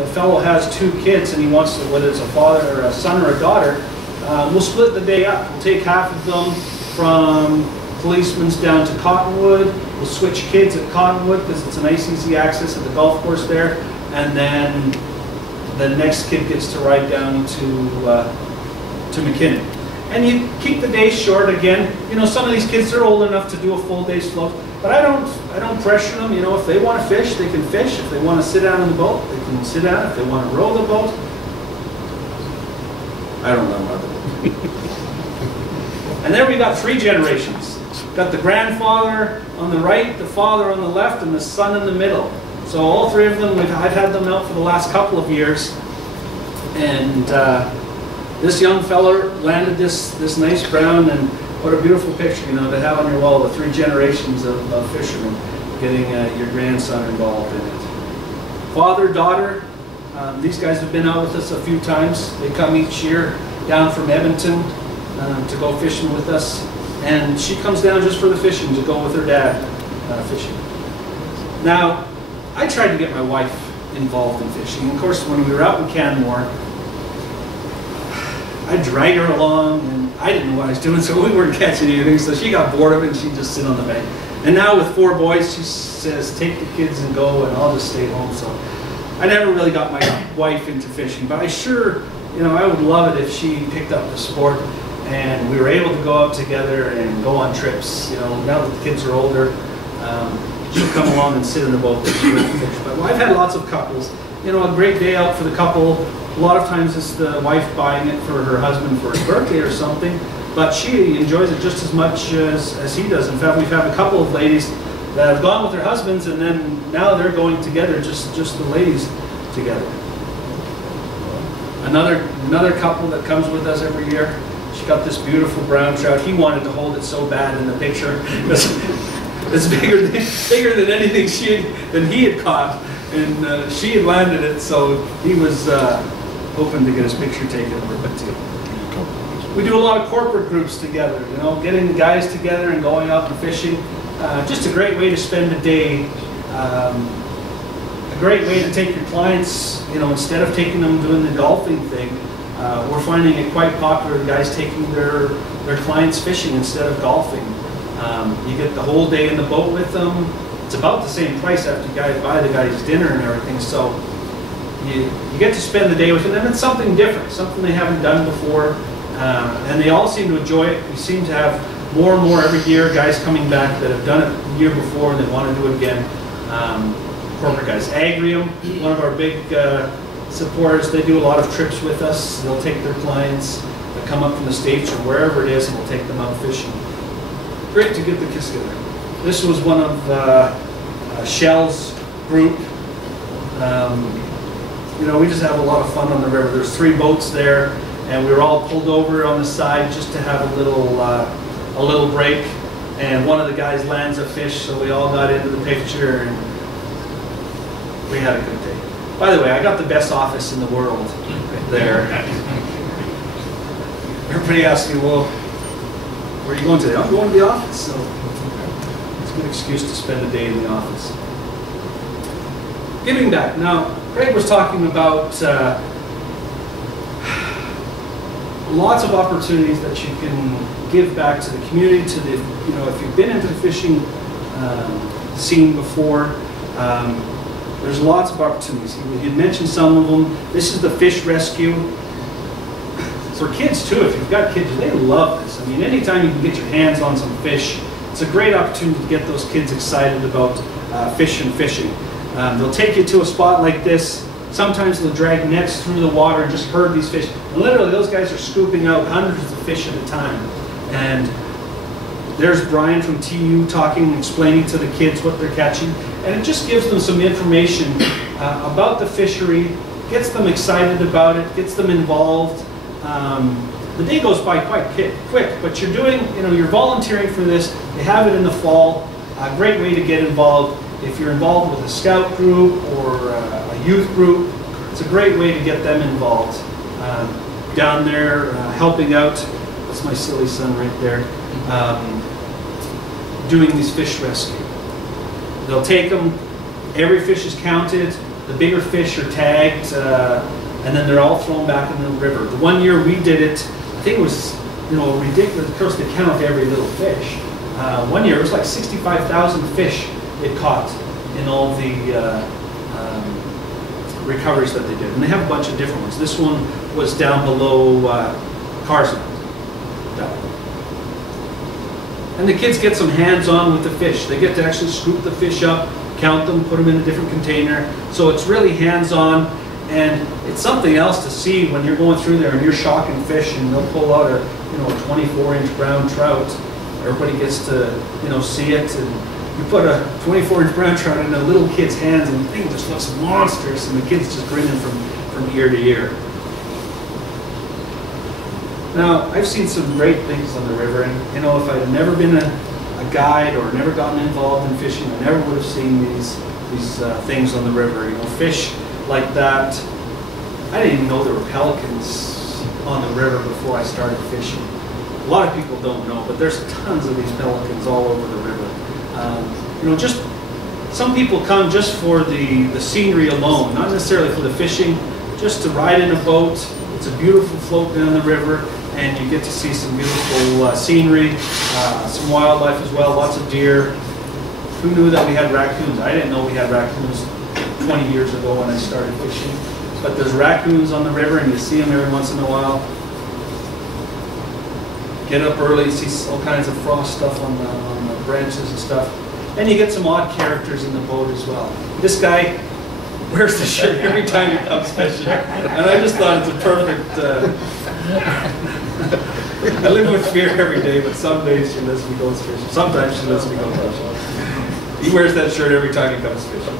the fellow has 2 kids and he wants to, whether it's a father or a son or a daughter, we'll split the day up. We'll take half of them from Policeman's down to Cottonwood. We'll switch kids at Cottonwood because it's a nice easy access at the golf course there. And then the next kid gets to ride down to McKinnon. And you keep the day short again. You know, some of these kids are old enough to do a full day's float, but I don't pressure them. You know, if they want to fish, they can fish. If they want to sit down in the boat, they can sit down. If they want to row the boat, I don't know about the boat. And then we got 3 generations. Got the grandfather on the right, the father on the left, and the son in the middle. So all 3 of them, I've had them out for the last couple of years. And this young feller landed this nice brown, and what a beautiful picture, you know, to have on your wall, the 3 generations of fishermen getting your grandson involved in it. Father, daughter, these guys have been out with us a few times. They come each year down from Edmonton to go fishing with us. And she comes down just for the fishing, to go with her dad fishing. Now, I tried to get my wife involved in fishing. Of course, when we were out in Canmore, I dragged her along, and I didn't know what I was doing, so we weren't catching anything. So she got bored of it, and she'd just sit on the bank. And now with 4 boys, she says, take the kids and go, and I'll just stay home. So I never really got my wife into fishing, but I sure, you know, I would love it if she picked up the sport and we were able to go out together and go on trips. You know, now that the kids are older, she'll come along and sit in the boat and she will fish. But I've had lots of couples. You know, a great day out for the couple. A lot of times it's the wife buying it for her husband for his birthday or something, but she enjoys it just as much as he does. In fact, we've had a couple of ladies that have gone with their husbands, and then now they're going together, just the ladies together. Another couple that comes with us every year, she got this beautiful brown trout. He wanted to hold it so bad in the picture. It's bigger than anything than he had caught, and she had landed it, so he was hoping to get his picture taken with it too. We do a lot of corporate groups together, you know, getting the guys together and going out and fishing. Just a great way to spend a day. A great way to take your clients, you know, instead of taking them doing the golfing thing, we're finding it quite popular, the guys taking their clients fishing instead of golfing. You get the whole day in the boat with them. It's about the same price after you guys buy the guys dinner and everything, so you get to spend the day with them, and it's something different, something they haven't done before, and they all seem to enjoy it. We seem to have more and more every year guys coming back that have done it the year before and they want to do it again. Corporate guys. Agrium, one of our big supporters, they do a lot of trips with us. They'll take their clients that come up from the States or wherever it is, and we'll take them out fishing. Great to get the kids together. This was one of Shell's group. You know, we just have a lot of fun on the river. There's 3 boats there, and we were all pulled over on the side just to have a little break. And one of the guys lands a fish, so we all got into the picture, and we had a good day. By the way, I got the best office in the world there. Everybody asks me, well, where are you going today? I'm going to the office, so it's a good excuse to spend a day in the office. Giving back. Now, Craig was talking about lots of opportunities that you can give back to the community, to the, you know, if you've been into the fishing scene before, there's lots of opportunities. He mentioned some of them. This is the fish rescue. For kids too, if you've got kids, they love this. I mean, anytime you can get your hands on some fish, it's a great opportunity to get those kids excited about fishing. They'll take you to a spot like this. Sometimes they'll drag nets through the water and just herd these fish. And literally, those guys are scooping out hundreds of fish at a time. And there's Brian from TU talking and explaining to the kids what they're catching. And it just gives them some information about the fishery, gets them excited about it, gets them involved. The day goes by quite quick, but you're doing, you know, you're volunteering for this. They have it in the fall. A great way to get involved. If you're involved with a scout group or a youth group, it's a great way to get them involved. Down there, helping out. That's my silly son right there. Doing these fish rescue. They'll take them. Every fish is counted. The bigger fish are tagged, and then they're all thrown back in the river. The one year we did it, I think it was, you know, ridiculous. Of course, they count every little fish. One year it was like 65,000 fish it caught in all the recoveries that they did. And they have a bunch of different ones. This one was down below Carsland. And the kids get some hands-on with the fish. They get to actually scoop the fish up, count them, put them in a different container. So it's really hands-on, and it's something else to see when you're going through there and you're shocking fish, and they'll pull out a, you know, a 24-inch brown trout. Everybody gets to, you know, see it, and you put a 24-inch brown trout in a little kid's hands, and the thing just looks monstrous, and the kid's just grinning from ear to ear. Now, I've seen some great things on the river, and you know, if I'd never been a guide or never gotten involved in fishing, I never would have seen these things on the river. You know, fish like that. I didn't even know there were pelicans on the river before I started fishing. A lot of people don't know, but there's tons of these pelicans all over the river. You know, just some people come just for the scenery alone, not necessarily for the fishing, just to ride in a boat. It's a beautiful float down the river, and you get to see some beautiful scenery, some wildlife as well, lots of deer. Who knew that we had raccoons? I didn't know we had raccoons 20 years ago when I started fishing. But there's raccoons on the river, and you see them every once in a while. Get up early, see all kinds of frost stuff on the branches and stuff. And you get some odd characters in the boat as well. This guy wears the shirt every time he comes fishing. And I just thought it's a perfect... I live with fear every day, but some days she lets me go fishing. Sometimes she lets me go fishing. He wears that shirt every time he comes fishing.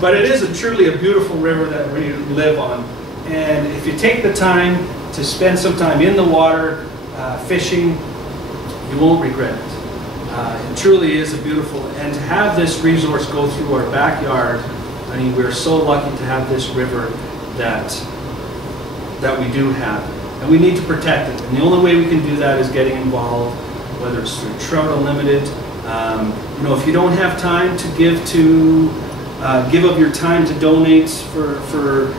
But it is truly a beautiful river that we live on. And if you take the time to spend some time in the water, fishing, you won't regret it. It truly is a beautiful, and to have this resource go through our backyard, I mean, we're so lucky to have this river that we do have. And we need to protect it. And the only way we can do that is getting involved, whether it's through Trout Unlimited. You know, if you don't have time to give of your time to donate for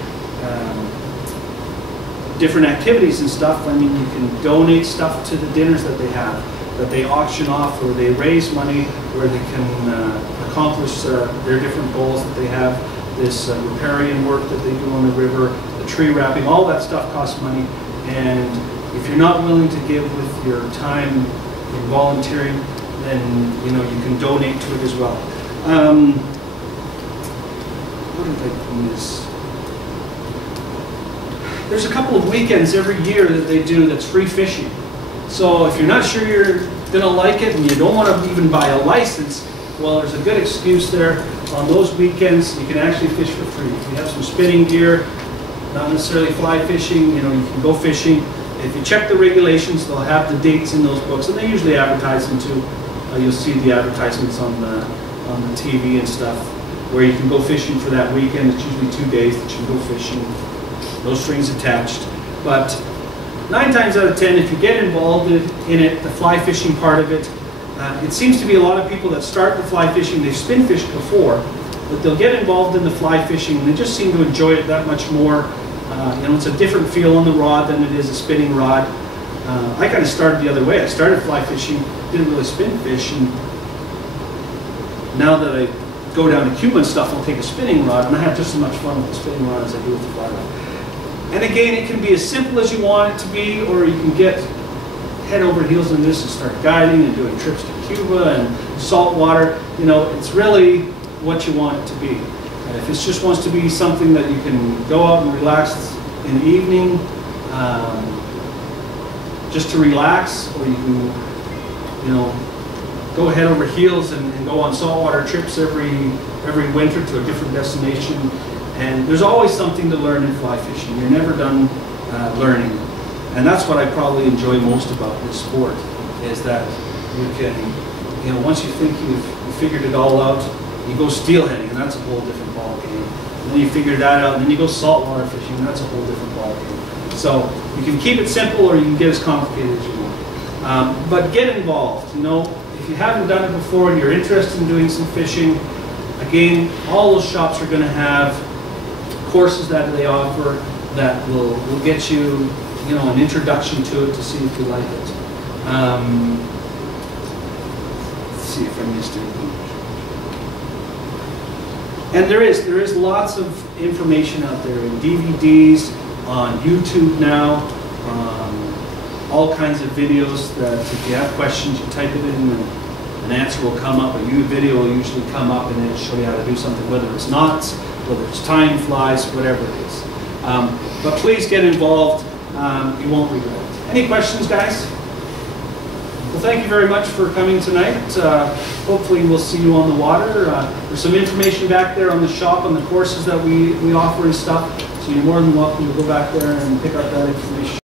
different activities and stuff. I mean, you can donate stuff to the dinners that they have, that they auction off, or they raise money where they can accomplish their different goals that they have. This riparian work that they do on the river, the tree wrapping, all that stuff costs money. And if you're not willing to give with your time in volunteering, then you know you can donate to it as well. What did I miss? There's a couple of weekends every year that they do that's free fishing. So if you're not sure you're going to like it and you don't want to even buy a license, well, there's a good excuse there. On those weekends, you can actually fish for free. If you have some spinning gear, not necessarily fly fishing, you know, you can go fishing. If you check the regulations, they'll have the dates in those books, and they usually advertise them too. You'll see the advertisements on the TV and stuff, where you can go fishing for that weekend. It's usually 2 days that you can go fishing. No strings attached. But 9 times out of 10, if you get involved in it, the fly fishing part of it, it seems to be a lot of people that start the fly fishing, they've spin fished before, but they'll get involved in the fly fishing and they just seem to enjoy it that much more. You know, it's a different feel on the rod than it is a spinning rod. I kind of started the other way. I started fly fishing, didn't really spin fish, and now that I go down to Cuba and stuff, I'll take a spinning rod, and I have just as much fun with the spinning rod as I do with the fly rod. And again, it can be as simple as you want it to be, or you can get head over heels in this and start guiding and doing trips to Cuba and saltwater. You know, it's really what you want it to be. And if it just wants to be something that you can go out and relax in the evening, just to relax, or you can, you know, go head over heels and go on saltwater trips every winter to a different destination. And there's always something to learn in fly fishing. You're never done learning. And that's what I probably enjoy most about this sport, is that you can, you know, once you think you've figured it all out, you go steelheading, and that's a whole different ball game. And then you figure that out, and then you go saltwater fishing, and that's a whole different ball game. So you can keep it simple, or you can get as complicated as you want. But get involved. You know, if you haven't done it before and you're interested in doing some fishing, again, all those shops are going to have courses that they offer that will get you, an introduction to it to see if you like it. Let's see if I missed anything. And there is lots of information out there in DVDs, on YouTube now, all kinds of videos that if you have questions, you type it in and an answer will come up. A video will usually come up and it'll show you how to do something, whether it's knots, whether it's tying flies, whatever it is. But please get involved. You won't regret it. Any questions, guys? Well, thank you very much for coming tonight. Hopefully we'll see you on the water. There's some information back there on the shop on the courses that we offer and stuff. So you're more than welcome to go back there and pick up that information.